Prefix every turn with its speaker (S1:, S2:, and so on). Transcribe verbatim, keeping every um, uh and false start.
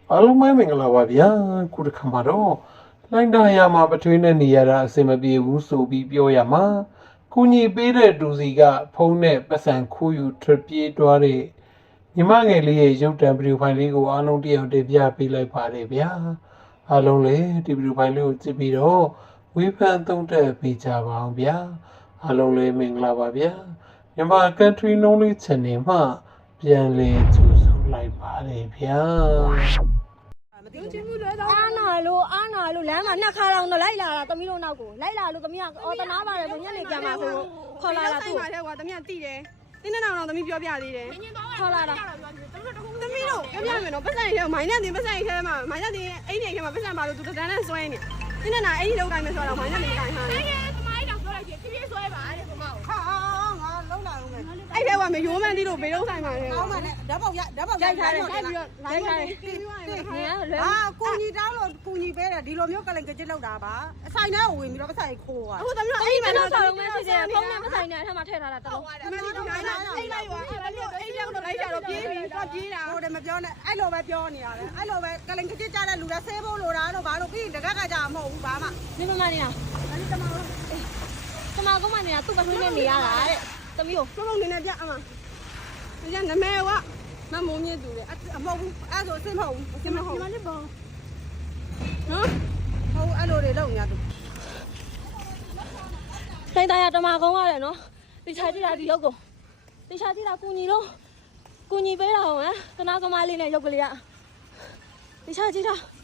S1: အားလုံးပဲမင်္ဂလာပါဗျာခုတစ်ခါမှာတော့လိုင်းတာရမှာပထွေးနဲ့နေရတာအဆင်မပြေဘူးဆိုပြီးပြောရမှာကုညီပေးတဲ့ဒူစီကဖုန်းနဲ့ပတ်စံခိုးယူထွက်ပြေးသွားတဲ့ညီမငယ်လေးရဲ့ရုပ်တံဗီဒီယိုဖိုင်လေးကိုအားလုံးတယောက်တင်ပြပေးလိုက်ပါတယ်ဗျာအားလုံးလည်းဒီဗီဒီယိုဖိုင်လေးကိုကြည့်ပြီးတော့ဝေဖန်သုံးသပ်ပေးကြပါအောင်ဗျာအားလုံးလည်းမင်္ဂလာပါဗျာမြန်မာ Country Knowledge Channel မှာပြန်လည်ကြိုဆိုလိုက်ပါတယ်ဗျာ
S2: အားနာလို့အားနာလို့လမ်းမှာနှစ်ခါတောင်တော့လိုက်လာတာသမီးတို့နောက်ကိုလိုက်လာလို့သမီးကအော်တနာပါတယ်ဆိုညနေပြန်มาဆိုခေါ်လာတာသူ့
S3: ထဲကွာသမီးကတိတယ်တင်းနဲ့တောင်သမီးပြောပြသေးတယ်
S2: ခေါ်လာတာ
S3: သမီးတို့ပြောပြမယ်နော်ပတ်စံထဲမိုင်းနဲ့တင်ပတ်စံထဲမှာမိုင်းနဲ့တင်အဲ့ဒီထဲမှာပတ်စံပါလို့သူတန်းနဲ့ဆွဲနေတင်းနဲ့နာအဲ့ဒီလောက်တိုင်းပဲဆွဲတော့မိုင်းနဲ့တင်တိုင်းဟာအဲ့ဒီသမိုင်းတောင်ပြောလိုက်ချင်ဖြည်းဖြည်းဆွဲပါတဲ့ကောင်မဟာငါလုံးလာလုံးမယ်အဲ့ထဲကမရိုးမှန်းတီးလို့ဘေးလုံးဆိုင်ပါလေကောင်းပါနဲ့ဓာတ်ပေါက်ရဓာတ်ပေါက်ရိုက်ထားတယ်ရိုက်ပြီးတော့လိုင်းထားတယ်ဟာကိုကြီးတောင်းလို့ကိုကြီးပဲတယ်ဒီလိုမျိုးကလင်ကကြစ်လောက်တာပါအဆိုင်ထဲကိုဝင်ပြီးတော့ပတ်စံခိုးသွား
S2: အခုသမီးတို့အဲ့ဒီမှာတော့ဆောင်းလုံးမဲရှိတယ်ဖုန်းနဲ့မဆိုင်တဲ့အထက်မှာထည့်ထားတာတလုံး
S3: ဒီမှာဒီမှာအဲ့လိုက်ပါအဲ့လိုအဲ့ရောက်တော့လိုက်ကြတော့ပြေးပြီးတော့ပြေးတာဟုတ်တယ်မပြောနဲ့အဲ့လိုပဲပြောနေရတယ်အဲ့လိုပဲကလင်ကကြစ်ကြတဲ့လူတွေဆဲဖို့လိုတာတော့ဘာလို့ပြီးတကက်ကကြမဟုတ်ဘူးဘာမှ
S2: နေမမနေတာ
S3: အဲ့ဒီတမော
S2: တမကုန်းမနေတာသူ့ပထွေးနဲ့နေရတာတဲ့သမီးကို
S3: မမနေနဲ့ပြအမဒီနမဲဝမမုံမြင့်သူတယ်အမဟုတ်ဘူးအဲ့ဆိုအစ်မဟုတ်ဘူးအစ်မဟုတ်ဒီမှာလေးပေါ့နော်ဟုတ်အဲ့လိုတွေလောက်ညာသူ
S2: တိုင်းတိုင်းတမကုန်းရတယ်နော်တိချာကြည့်တာဒီရုပ်ကိုတိချာကြည့်တာကုညီလို့ကုညီပေးတာဟောဟမ်တနာကမလေးနဲ့ရုပ်ကလေးကတိချာကြည့်တာ